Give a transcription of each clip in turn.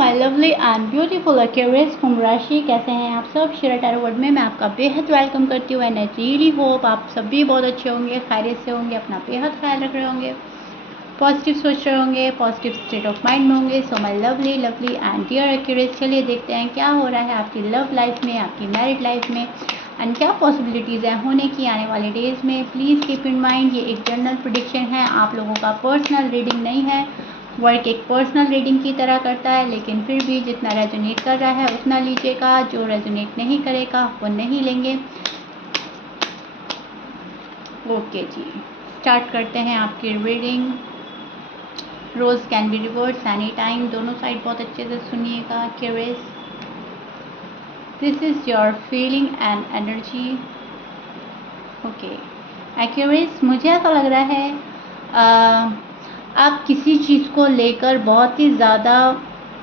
My lovely and beautiful Aquarius कुंभ राशि, कैसे हैं आप सब। शिरा टैरो वर्ल्ड में मैं आपका बेहद वेलकम करती हूँ एंड आई रियली होप आप सभी बहुत अच्छे होंगे, खैरियत से होंगे, अपना बेहद ख्याल रख रहे होंगे, पॉजिटिव सोच रहे होंगे, पॉजिटिव स्टेट ऑफ माइंड में होंगे। So my lovely and dear Aquarius, चलिए देखते हैं क्या हो रहा है आपकी लव लाइफ में, आपकी मैरिड लाइफ में एंड क्या पॉसिबिलिटीज़ हैं होने की आने वाले डेज में। प्लीज़ कीप इन माइंड ये एक जनरल प्रेडिक्शन है, आप लोगों का पर्सनल रीडिंग नहीं है। वर्क एक पर्सनल रीडिंग की तरह करता है, लेकिन फिर भी जितना रेजोनेट कर रहा है उतना लीजिएगा, जो रेजोनेट नहीं करेगा वो नहीं लेंगे। ओके जी, स्टार्ट करते हैं आपकी reading. Roles can be reverse any time, दोनों साइड बहुत अच्छे से सुनिएगा। Aquarius, this is your feeling and energy. Okay Aquarius, मुझे ऐसा लग रहा है आप किसी चीज़ को लेकर बहुत ही ज़्यादा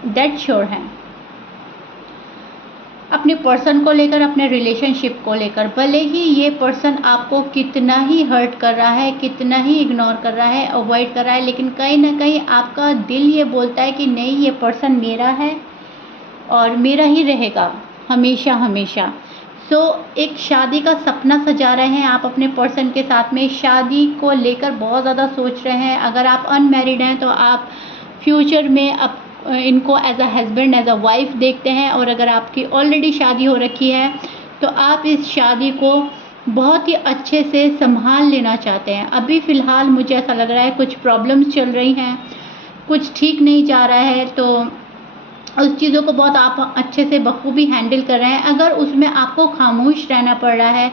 डेड श्योर हैं, अपने पर्सन को लेकर, अपने रिलेशनशिप को लेकर। भले ही ये पर्सन आपको कितना ही हर्ट कर रहा है, कितना ही इग्नोर कर रहा है, अवॉइड कर रहा है, लेकिन कहीं ना कहीं आपका दिल ये बोलता है कि नहीं, ये पर्सन मेरा है और मेरा ही रहेगा हमेशा हमेशा। सो एक शादी का सपना सजा रहे हैं आप अपने पर्सन के साथ में, शादी को लेकर बहुत ज़्यादा सोच रहे हैं। अगर आप अनमैरिड हैं तो आप फ्यूचर में इनको as a husband, as a wife देखते हैं, और अगर आपकी ऑलरेडी शादी हो रखी है तो आप इस शादी को बहुत ही अच्छे से संभाल लेना चाहते हैं। अभी फ़िलहाल मुझे ऐसा लग रहा है कुछ प्रॉब्लम्स चल रही हैं, कुछ ठीक नहीं जा रहा है, तो उस चीज़ों को बहुत आप अच्छे से बखूबी हैंडल कर रहे हैं। अगर उसमें आपको खामोश रहना पड़ रहा है,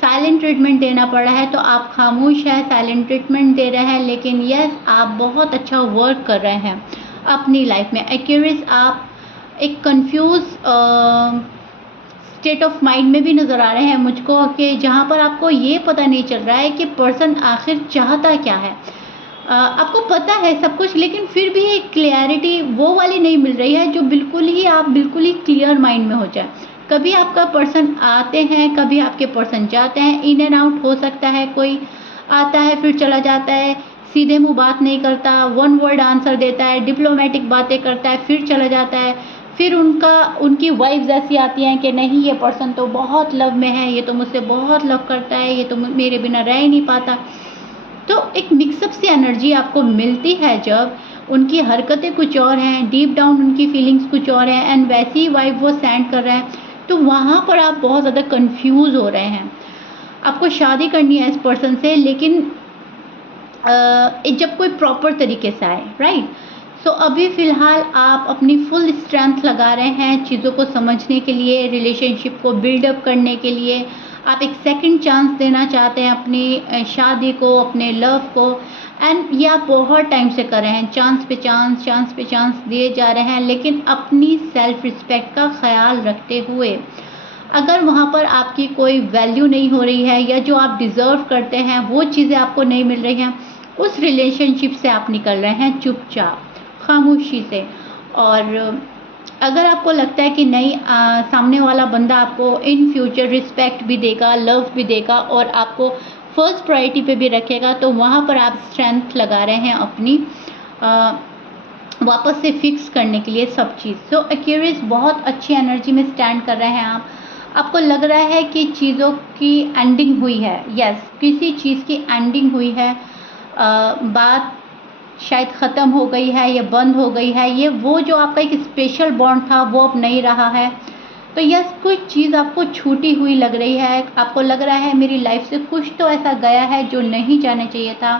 साइलेंट ट्रीटमेंट देना पड़ रहा है, तो आप खामोश है, साइलेंट ट्रीटमेंट दे रहे हैं, लेकिन यस, आप बहुत अच्छा वर्क कर रहे हैं अपनी लाइफ में। एक्यूरियस, आप एक कंफ्यूज स्टेट ऑफ माइंड में भी नज़र आ रहे हैं मुझको, कि जहाँ पर आपको ये पता नहीं चल रहा है कि पर्सन आखिर चाहता क्या है। आपको पता है सब कुछ, लेकिन फिर भी एक क्लियरिटी वो वाली नहीं मिल रही है जो बिल्कुल ही क्लियर माइंड में हो जाए। कभी आपका पर्सन आते हैं, कभी आपके पर्सन जाते हैं, इन एंड आउट हो सकता है। कोई आता है फिर चला जाता है, सीधे मुंह बात नहीं करता, वन वर्ड आंसर देता है, डिप्लोमेटिक बातें करता है, फिर चला जाता है। फिर उनकी वाइब्स ऐसी आती हैं कि नहीं, ये पर्सन तो बहुत लव में है, ये तो मुझसे बहुत लव करता है, ये तो मेरे बिना रह ही नहीं पाता। तो एक मिक्सअप सी एनर्जी आपको मिलती है जब उनकी हरकतें कुछ और हैं, डीप डाउन उनकी फीलिंग्स कुछ और हैं, एंड वैसी ही वाइब वो सेंड कर रहे हैं, तो वहाँ पर आप बहुत ज़्यादा कंफ्यूज हो रहे हैं। आपको शादी करनी है इस पर्सन से, लेकिन जब कोई प्रॉपर तरीके से आए, राइट। सो अभी फ़िलहाल आप अपनी फुल स्ट्रेंथ लगा रहे हैं चीज़ों को समझने के लिए, रिलेशनशिप को बिल्डअप करने के लिए। आप एक सेकंड चांस देना चाहते हैं अपनी शादी को, अपने लव को, एंड ये आप बहुत टाइम से कर रहे हैं, चांस पे चांस दिए जा रहे हैं, लेकिन अपनी सेल्फ रिस्पेक्ट का ख्याल रखते हुए। अगर वहाँ पर आपकी कोई वैल्यू नहीं हो रही है, या जो आप डिज़र्व करते हैं वो चीज़ें आपको नहीं मिल रही हैं, उस रिलेशनशिप से आप निकल रहे हैं चुपचाप, खामोशी से। और अगर आपको लगता है कि नहीं, सामने वाला बंदा आपको इन फ्यूचर रिस्पेक्ट भी देगा, लव भी देगा, और आपको फर्स्ट प्रायोरिटी पे भी रखेगा, तो वहाँ पर आप स्ट्रेंथ लगा रहे हैं अपनी वापस से फिक्स करने के लिए सब चीज़। सो एक्यूरियस, बहुत अच्छी एनर्जी में स्टैंड कर रहे हैं आप। आपको लग रहा है कि चीज़ों की एंडिंग हुई है। यस, किसी चीज़ की एंडिंग हुई है, बात शायद ख़त्म हो गई है या बंद हो गई है। ये वो जो आपका एक स्पेशल बॉन्ड था वो अब नहीं रहा है। तो यस, कुछ चीज़ आपको छूटी हुई लग रही है। आपको लग रहा है मेरी लाइफ से कुछ तो ऐसा गया है जो नहीं जाना चाहिए था,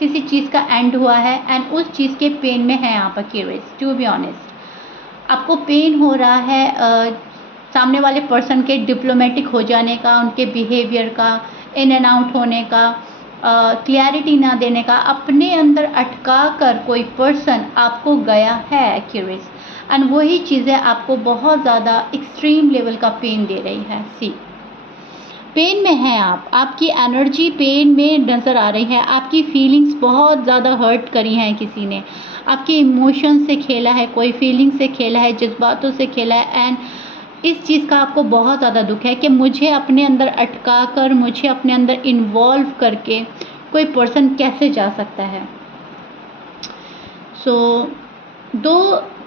किसी चीज़ का एंड हुआ है, एंड उस चीज़ के पेन में है आप एक्यूरियस। टू बी ऑनेस्ट, आपको पेन हो रहा है सामने वाले पर्सन के डिप्लोमेटिक हो जाने का, उनके बिहेवियर का, इन एंड आउट होने का, क्लैरिटी ना देने का। अपने अंदर अटका कर कोई पर्सन आपको गया है एक्यूरियस, एंड वही चीज़ें आपको बहुत ज़्यादा एक्सट्रीम लेवल का पेन दे रही है। सी, पेन में है आप, आपकी एनर्जी पेन में नज़र आ रही है, आपकी फीलिंग्स बहुत ज़्यादा हर्ट करी हैं किसी ने, आपके इमोशन से खेला है, कोई फीलिंग से खेला है, जज्बातों से खेला है, एंड इस चीज़ का आपको बहुत ज़्यादा दुख है कि मुझे अपने अंदर अटका कर, मुझे अपने अंदर इन्वॉल्व करके कोई पर्सन कैसे जा सकता है। सो दो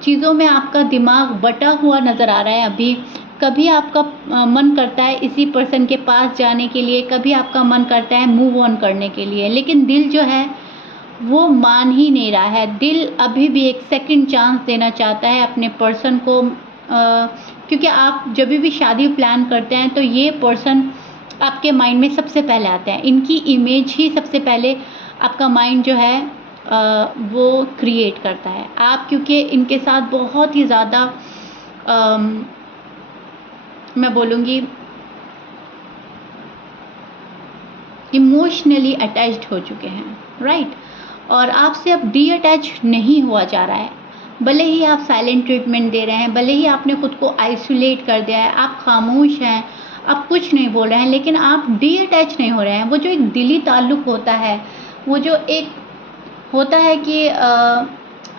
चीज़ों में आपका दिमाग बटा हुआ नज़र आ रहा है अभी। कभी आपका मन करता है इसी पर्सन के पास जाने के लिए, कभी आपका मन करता है मूव ऑन करने के लिए, लेकिन दिल जो है वो मान ही नहीं रहा है। दिल अभी भी एक सेकंड चांस देना चाहता है अपने पर्सन को, क्योंकि आप जब भी शादी प्लान करते हैं तो ये पर्सन आपके माइंड में सबसे पहले आते हैं। इनकी इमेज ही सबसे पहले आपका माइंड जो है वो क्रिएट करता है। आप क्योंकि इनके साथ बहुत ही ज़्यादा मैं बोलूँगी इमोशनली अटैच्ड हो चुके हैं, राइट। और आपसे अब डी अटैच नहीं हुआ जा रहा है। भले ही आप साइलेंट ट्रीटमेंट दे रहे हैं, भले ही आपने खुद को आइसोलेट कर दिया है, आप खामोश हैं, आप कुछ नहीं बोल रहे हैं, लेकिन आप डी अटैच नहीं हो रहे हैं। वो जो एक दिली ताल्लुक़ होता है, वो जो एक होता है कि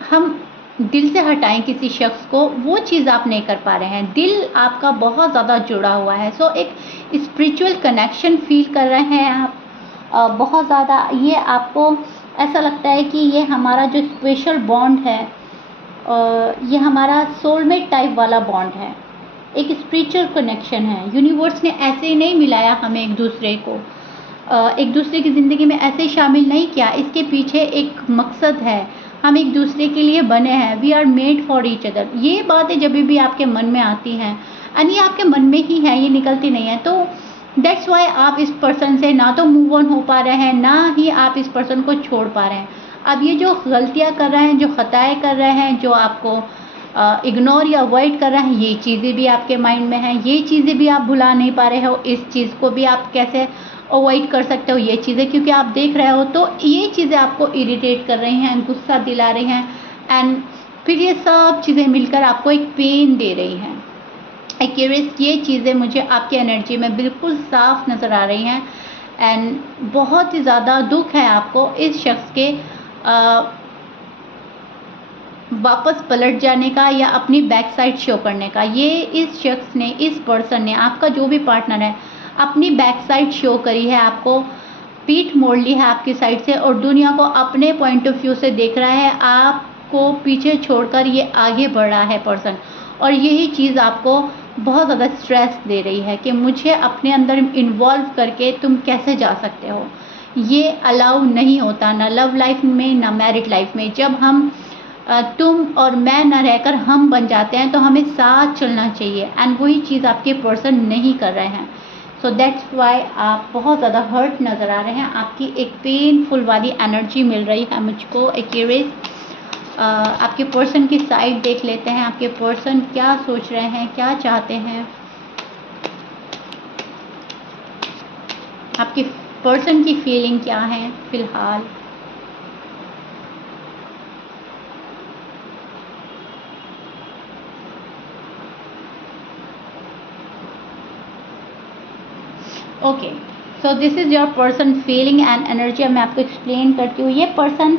हम दिल से हटाएं किसी शख्स को, वो चीज़ आप नहीं कर पा रहे हैं। दिल आपका बहुत ज़्यादा जुड़ा हुआ है। सो एक स्पिरिचुअल कनेक्शन फील कर रहे हैं आप बहुत ज़्यादा। ये आपको ऐसा लगता है कि ये हमारा जो स्पेशल बॉन्ड है, ये हमारा सोलमेट टाइप वाला बॉन्ड है, एक स्पिरिचुअल कनेक्शन है। यूनिवर्स ने ऐसे ही नहीं मिलाया हमें एक दूसरे को, एक दूसरे की ज़िंदगी में ऐसे शामिल नहीं किया। इसके पीछे एक मकसद है, हम एक दूसरे के लिए बने हैं। We are made for each other. ये बातें जब भी आपके मन में आती हैं एंड ये आपके मन में ही है, ये निकलती नहीं है, तो दैट्स वाई आप इस पर्सन से ना तो मूव ऑन हो पा रहे हैं, ना ही आप इस पर्सन को छोड़ पा रहे हैं। अब ये जो गलतियाँ कर रहे हैं, जो ख़ताएँ कर रहे हैं, जो आपको इग्नोर या अवॉइड कर रहे हैं, ये चीज़ें भी आपके माइंड में हैं। ये चीज़ें भी आप भुला नहीं पा रहे हो। इस चीज़ को भी आप कैसे अवॉइड कर सकते हो, ये चीज़ें क्योंकि आप देख रहे हो, तो ये चीज़ें आपको इरिटेट कर रही हैं, गुस्सा दिला रही हैं, एंड फिर ये सब चीज़ें मिलकर आपको एक पेन दे रही हैं। एक्यूरेट ये चीज़ें मुझे आपकी एनर्जी में बिल्कुल साफ नज़र आ रही हैं एंड बहुत ही ज़्यादा दुख है आपको इस शख्स के वापस पलट जाने का या अपनी बैक साइड शो करने का। ये इस शख्स ने, इस पर्सन ने, आपका जो भी पार्टनर है, अपनी बैक साइड शो करी है, आपको पीठ मोड़ ली है आपकी साइड से और दुनिया को अपने पॉइंट ऑफ व्यू से देख रहा है। आपको पीछे छोड़कर ये आगे बढ़ रहा है पर्सन, और यही चीज़ आपको बहुत ज़्यादा स्ट्रेस दे रही है कि मुझे अपने अंदर इन्वॉल्व करके तुम कैसे जा सकते हो। ये अलाउ नहीं होता, ना लव लाइफ में ना मैरिड लाइफ में। जब हम तुम और मैं न रहकर हम बन जाते हैं तो हमें साथ चलना चाहिए, एंड वही चीज़ आपके पर्सन नहीं कर रहे हैं। सो दैट्स वाई आप बहुत ज़्यादा हर्ट नज़र आ रहे हैं। आपकी एक पेनफुल वाली एनर्जी मिल रही है मुझको एक्यूरेट। आपके पर्सन की साइड देख लेते हैं। आपके पर्सन क्या सोच रहे हैं, क्या चाहते हैं। आपके पर्सन की फीलिंग क्या है फ़िलहाल। Okay, so this is your person feeling and energy. अब मैं आपको एक्सप्लेन करती हूँ। ये पर्सन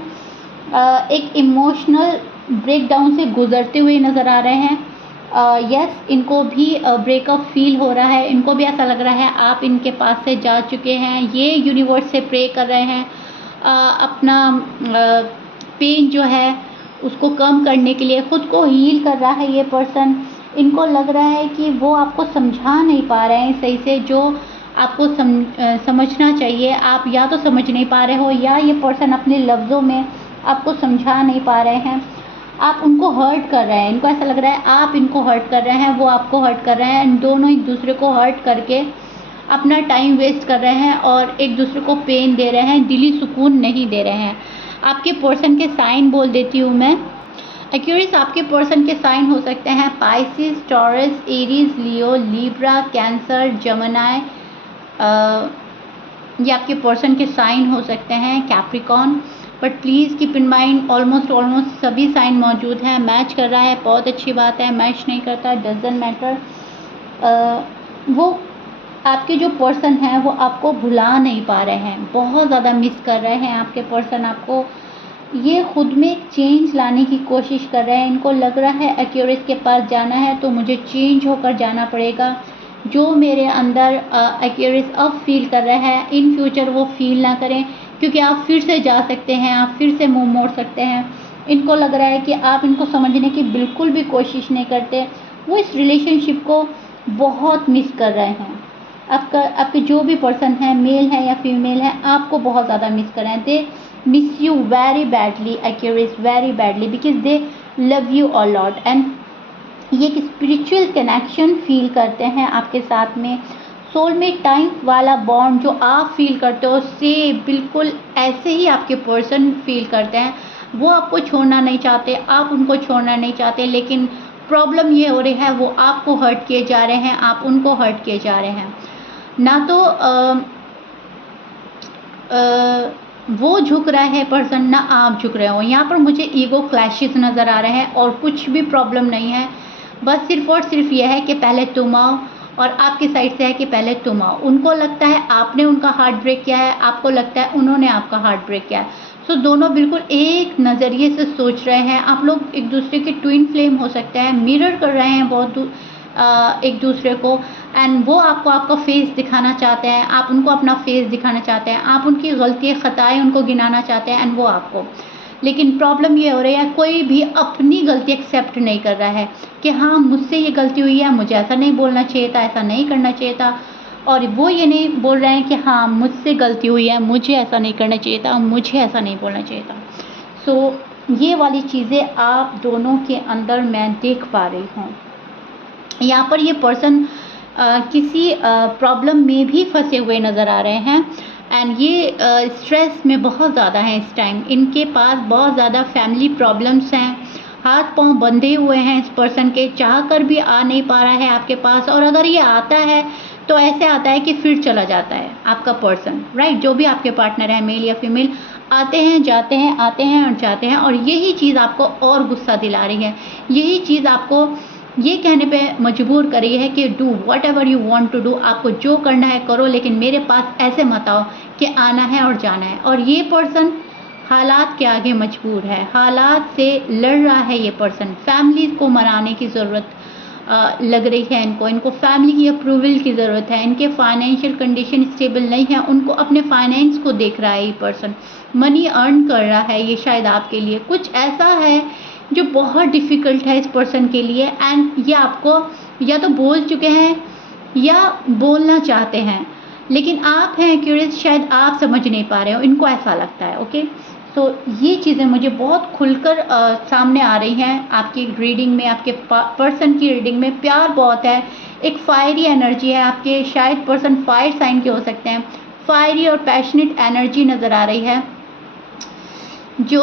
एक इमोशनल ब्रेकडाउन से गुजरते हुए नज़र आ रहे हैं। यस, इनको भी ब्रेकअप फील हो रहा है। इनको भी ऐसा लग रहा है आप इनके पास से जा चुके हैं। ये यूनिवर्स से प्रे कर रहे हैं अपना पेन जो है उसको कम करने के लिए, ख़ुद को हील कर रहा है ये पर्सन। इनको लग रहा है कि वो आपको समझा नहीं पा रहे हैं सही से, जो आपको समझना चाहिए। आप या तो समझ नहीं पा रहे हो, या ये पर्सन अपने लफ्ज़ों में आपको समझा नहीं पा रहे हैं। आप उनको हर्ट कर रहे हैं। इनको ऐसा लग रहा है आप इनको हर्ट कर रहे हैं, वो आपको हर्ट कर रहे हैं। दोनों एक दूसरे को हर्ट करके अपना टाइम वेस्ट कर रहे हैं और एक दूसरे को पेन दे रहे हैं, दिली सुकून नहीं दे रहे हैं। आपके पर्सन के साइन बोल देती हूँ मैं। एक्यूरेट आपके पर्सन के साइन हो सकते हैं पाइसिस, टॉरस, एरीज, लियो, लीब्रा, कैंसर, जमनाई। ये आपके पर्सन के साइन हो सकते हैं, Capricorn. But please keep in mind almost सभी साइन मौजूद हैं। मैच कर रहा है, बहुत अच्छी बात है। मैच नहीं करता, डजंट मैटर। वो आपके जो पर्सन हैं वो आपको भुला नहीं पा रहे हैं, बहुत ज़्यादा मिस कर रहे हैं आपके पर्सन आपको। ये खुद में एक चेंज लाने की कोशिश कर रहे हैं। इनको लग रहा है एक्यूरेट के पास जाना है तो मुझे चेंज होकर जाना पड़ेगा। जो मेरे अंदर एक्यूरेट अब फील कर रहा है, इन फ्यूचर वो फील ना करें, क्योंकि आप फिर से जा सकते हैं, आप फिर से मुंह मोड़ सकते हैं इनको लग रहा है कि आप इनको समझने की बिल्कुल भी कोशिश नहीं करते। वो इस रिलेशनशिप को बहुत मिस कर रहे हैं। आपके जो भी पर्सन है, मेल है या फीमेल है, आपको बहुत ज़्यादा मिस कर रहे हैं। They miss you very badly Aquarius, very badly, because they love you a lot and ये एक स्पिरिचुअल कनेक्शन फील करते हैं आपके साथ में। सोलमेट टाइप वाला बॉन्ड जो आप फील करते हो, से बिल्कुल ऐसे ही आपके पर्सन फील करते हैं। वो आपको छोड़ना नहीं चाहते, आप उनको छोड़ना नहीं चाहते, लेकिन प्रॉब्लम ये हो रही है वो आपको हर्ट किए जा रहे हैं, आप उनको हर्ट किए जा रहे हैं। ना तो वो झुक रहा है पर्सन, ना आप झुक रहे हो। यहाँ पर मुझे ईगो क्लैशेस नज़र आ रहे हैं और कुछ भी प्रॉब्लम नहीं है। बस सिर्फ और सिर्फ यह है कि पहले तुम आओ और आपकी साइड से है कि पहले तुम आओ। उनको लगता है आपने उनका हार्ट ब्रेक किया है, आपको लगता है उन्होंने आपका हार्ट ब्रेक किया है। सो दोनों बिल्कुल एक नज़रिए से सोच रहे हैं। आप लोग एक दूसरे के ट्विन फ्लेम हो सकते हैं, मिरर कर रहे हैं बहुत एक दूसरे को। एंड वो आपको आपका फेस दिखाना चाहते हैं, आप उनको अपना फेस दिखाना चाहते हैं, आप उनकी गलती खताएं उनको गिनाना चाहते हैं एंड वो आपको। लेकिन प्रॉब्लम ये हो रही है, कोई भी अपनी गलती एक्सेप्ट नहीं कर रहा है कि हाँ मुझसे ये गलती हुई है, मुझे ऐसा नहीं बोलना चाहिए था, ऐसा नहीं करना चाहिए था। और वो ये नहीं बोल रहे हैं कि हाँ मुझसे गलती हुई है, मुझे ऐसा नहीं करना चाहिए था, मुझे ऐसा नहीं बोलना चाहिए था। सो ये वाली चीज़ें आप दोनों के अंदर मैं देख पा रही हूँ। यहाँ पर ये पर्सन किसी प्रॉब्लम में भी फंसे हुए नज़र आ रहे हैं एंड ये स्ट्रेस में बहुत ज़्यादा है इस टाइम। इनके पास बहुत ज़्यादा फैमिली प्रॉब्लम्स हैं, हाथ पांव बंधे हुए हैं इस पर्सन के, चाह कर भी आ नहीं पा रहा है आपके पास। और अगर ये आता है तो ऐसे आता है कि फिर चला जाता है आपका पर्सन, राइट। जो भी आपके पार्टनर है, मेल या फीमेल, आते हैं जाते हैं, आते हैं और जाते हैं। और यही चीज़ आपको और गुस्सा दिला रही है, यही चीज़ आपको ये कहने पे मजबूर कर रही है कि do whatever you want to do, आपको जो करना है करो, लेकिन मेरे पास ऐसे मत आओ कि आना है और जाना है। और ये पर्सन हालात के आगे मजबूर है, हालात से लड़ रहा है ये पर्सन। फैमिली को मनाने की ज़रूरत लग रही है इनको फैमिली की अप्रूवल की ज़रूरत है। इनके फाइनेंशियल कंडीशन स्टेबल नहीं है, उनको अपने फाइनेंस को देख रहा है ये पर्सन, मनी अर्न कर रहा है ये शायद आपके लिए। कुछ ऐसा है जो बहुत डिफ़िकल्ट है इस पर्सन के लिए एंड ये आपको या तो बोल चुके हैं या बोलना चाहते हैं, लेकिन आप हैं क्यूरियस, शायद आप समझ नहीं पा रहे हो, इनको ऐसा लगता है। ओके, तो ये चीज़ें मुझे बहुत खुलकर सामने आ रही हैं आपकी रीडिंग में। आपके पर्सन की रीडिंग में प्यार बहुत है, एक फायरी एनर्जी है आपके, शायद पर्सन फायर साइन के हो सकते हैं। फायरी और पैशनेट एनर्जी नज़र आ रही है जो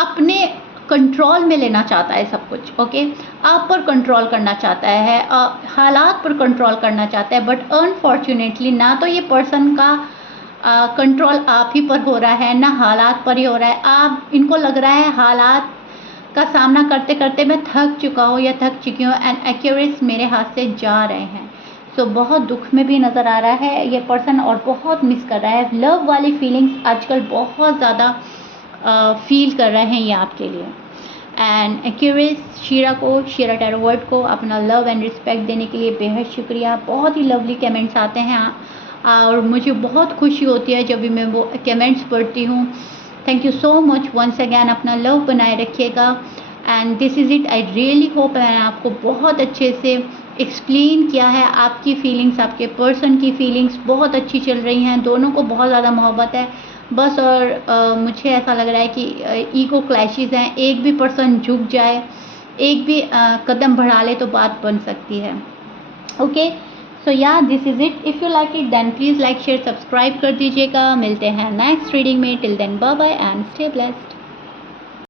अपने कंट्रोल में लेना चाहता है सब कुछ। ओके, आप पर कंट्रोल करना चाहता है, हालात पर कंट्रोल करना चाहता है, बट अनफॉर्चुनेटली ना तो ये पर्सन का कंट्रोल आप ही पर हो रहा है, ना हालात पर ही हो रहा है। आप इनको लग रहा है हालात का सामना करते करते मैं थक चुका हूँ या थक चुकी हूँ एंड एक्यूरेस मेरे हाथ से जा रहे हैं। सो बहुत दुख में भी नज़र आ रहा है ये पर्सन और बहुत मिस कर रहा है। लव वाली फीलिंग्स आजकल बहुत ज़्यादा फील कर रहे हैं ये आपके लिए। एंड एक्यूरेस शीरा टैरो वर्ड को अपना लव एंड रिस्पेक्ट देने के लिए बेहद शुक्रिया। बहुत ही लवली कमेंट्स आते हैं और मुझे बहुत खुशी होती है जब भी मैं वो कमेंट्स पढ़ती हूँ। Thank you so much once again, अपना लव बनाए रखिएगा। And this is it, I really hope मैंने आपको बहुत अच्छे से एक्सप्लेन किया है। आपकी फीलिंग्स, आपके पर्सन की फीलिंग्स बहुत अच्छी चल रही हैं, दोनों को बहुत ज़्यादा मोहब्बत है बस। और मुझे ऐसा लग रहा है कि ईगो क्लैशेस हैं, एक भी पर्सन झुक जाए, एक भी कदम बढ़ा ले तो बात बन सकती है। ओके, सो या this is it. If you like it then please like share subscribe कर दीजिएगा। मिलते हैं नेक्स्ट रीडिंग में। Till then bye bye and stay blessed.